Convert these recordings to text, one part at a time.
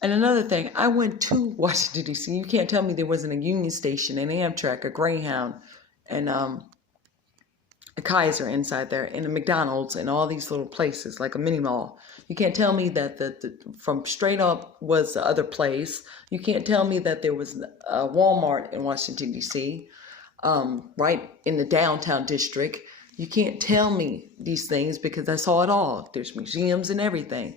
And another thing, I went to Washington, D.C. You can't tell me there wasn't a Union Station, an Amtrak, a Greyhound, and a Kaiser inside there, and a McDonald's, and all these little places, like a mini mall. You can't tell me that from straight up was the other place. You can't tell me that there was a Walmart in Washington, D.C., right in the downtown district. You can't tell me these things because I saw it all. There's museums and everything.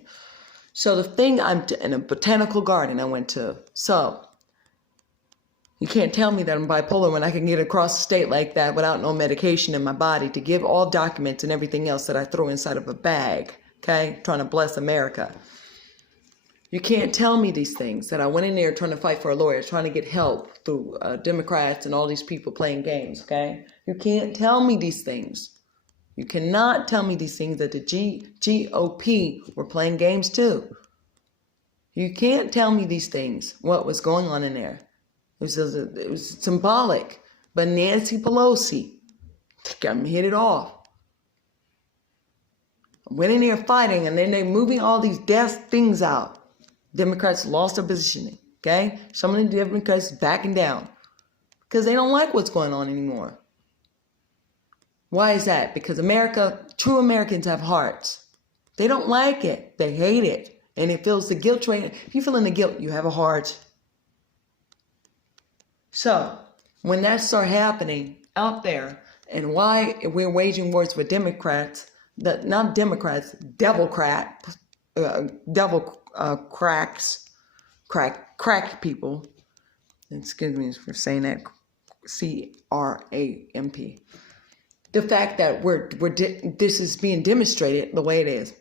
So the thing, in a botanical garden I went to. So you can't tell me that I'm bipolar when I can get across the state like that without no medication in my body to give all documents and everything else that I throw inside of a bag, okay? Trying to bless America. You can't tell me these things, that I went in there trying to fight for a lawyer, trying to get help through Democrats and all these people playing games, okay? You can't tell me these things. You cannot tell me these things that the GOP were playing games too. You can't tell me these things, what was going on in there. It was symbolic. But Nancy Pelosi hit it off. Went in there fighting, and then they're moving all these death things out. Democrats lost their positioning, okay? Some of the Democrats backing down because they don't like what's going on anymore. Why is that? Because true Americans have hearts. They don't like it. They hate it. And it feels the guilt train. If you feel in the guilt, you have a heart. So, when that starts happening out there, and why we're waging wars with Democrats, not Democrats, crack people. Excuse me for saying that, CRAMP. The fact that this is being demonstrated the way it is.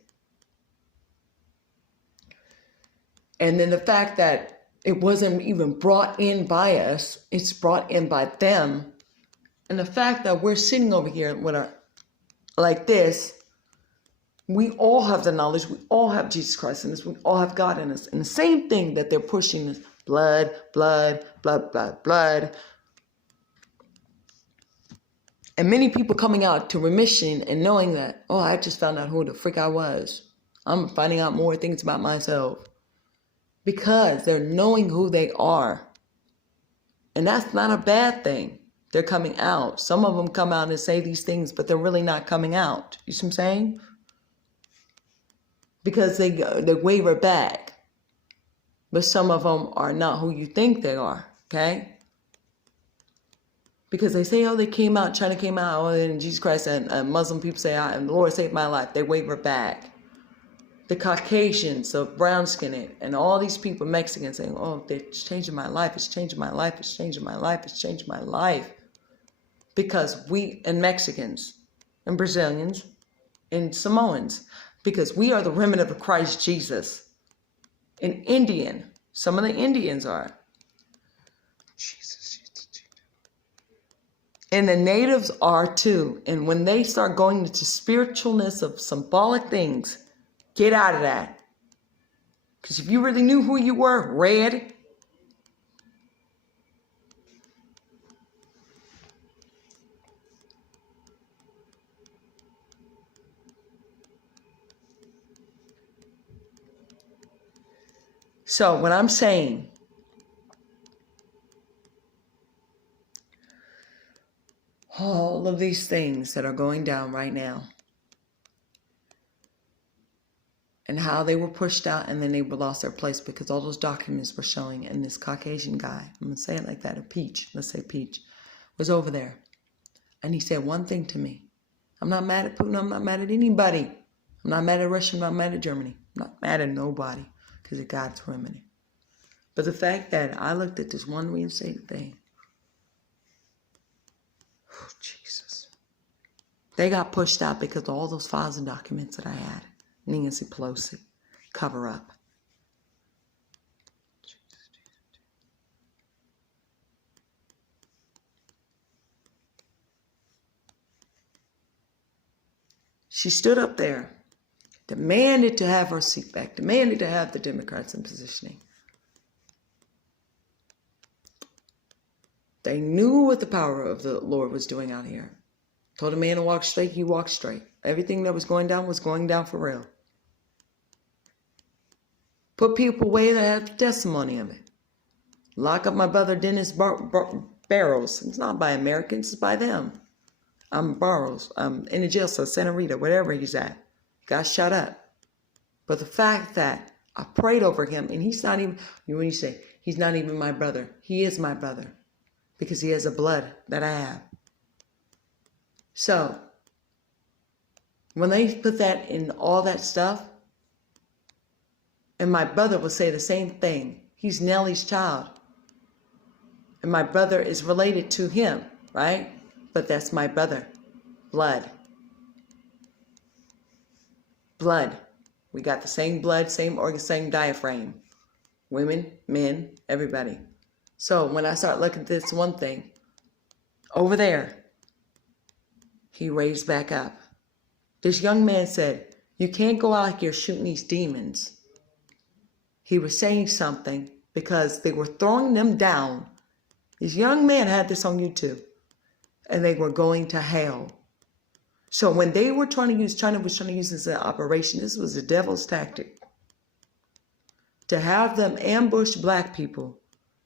And then the fact that it wasn't even brought in by us, it's brought in by them. And the fact that we're sitting over here with like this, we all have the knowledge, we all have Jesus Christ in us, we all have God in us. And the same thing that they're pushing is blood, blood, blood, blood, blood. And many people coming out to remission and knowing that, oh, I just found out who the frick I was. I'm finding out more things about myself. Because they're knowing who they are. And that's not a bad thing. They're coming out. Some of them come out and say these things, but they're really not coming out. You see what I'm saying? Because they waver back. But some of them are not who you think they are, okay? Because they say, oh, they came out, China came out, oh, and Jesus Christ, and Muslim people say, and the Lord saved my life. They waver back. The Caucasians, the brown skinned, and all these people, Mexicans, saying, oh, it's changing my life, it's changing my life, it's changing my life, it's changing my life. Because we, and Mexicans, and Brazilians, and Samoans, because we are the remnant of Christ Jesus. An Indian, some of the Indians are. And the natives are too. And when they start going into spiritualness of symbolic things, get out of that. Because if you really knew who you were, red. So what I'm saying, all of these things that are going down right now, and how they were pushed out and then they lost their place because all those documents were showing, and this Caucasian guy, I'm going to say it like that, a Peach, let's say Peach, was over there. And he said one thing to me. I'm not mad at Putin. I'm not mad at anybody. I'm not mad at Russia. I'm not mad at Germany. I'm not mad at nobody because it's God's remedy. But the fact that I looked at this one reinstated thing, oh, Jesus. They got pushed out because of all those files and documents that I had. Nancy Pelosi, cover up. She stood up there, demanded to have her seat back, demanded to have the Democrats in positioning. They knew what the power of the Lord was doing out here. Told a man to walk straight, he walked straight. Everything that was going down for real. Put people away that have testimony of it. Lock up my brother Dennis Barrows. It's not by Americans, it's by them. I'm Barrows. I'm in the jail cell, Santa Rita, wherever he's at. Got shot up. But the fact that I prayed over him, and he's not even, when you say, he's not even my brother. He is my brother because he has the blood that I have. So, when they put that in all that stuff, and my brother will say the same thing. He's Nellie's child. And my brother is related to him, right? But that's my brother. Blood. Blood. We got the same blood, same organ, same diaphragm. Women, men, everybody. So when I start looking at this one thing, over there, he raised back up. This young man said, you can't go out here shooting these demons. He was saying something because they were throwing them down. This young man had this on YouTube. And they were going to hell. So when they were trying to use, China was trying to use this as an operation, this was the devil's tactic. To have them ambush black people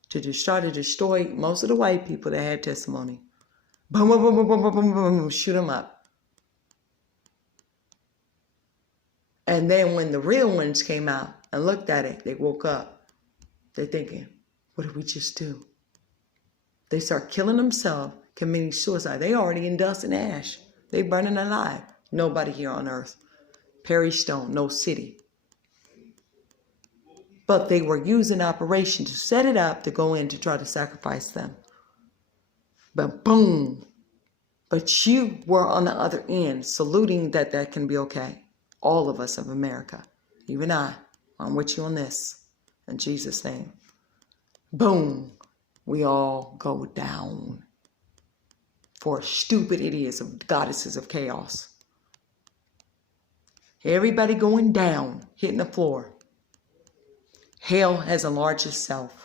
to try to destroy most of the white people that had testimony. Boom, boom, boom, boom, boom, boom, boom, boom, shoot them up. And then when the real ones came out and looked at it, they woke up. They're thinking, what did we just do? They start killing themselves, committing suicide. They already in dust and ash. They burning alive. Nobody here on earth. Perry Stone, no city. But they were using operation to set it up to go in to try to sacrifice them. But boom. But you were on the other end, saluting that can be okay. All of us of America. Even I'm with you on this. In Jesus' name. Boom. We all go down. For stupid idiots of goddesses of chaos. Everybody going down, hitting the floor. Hell has enlarged itself.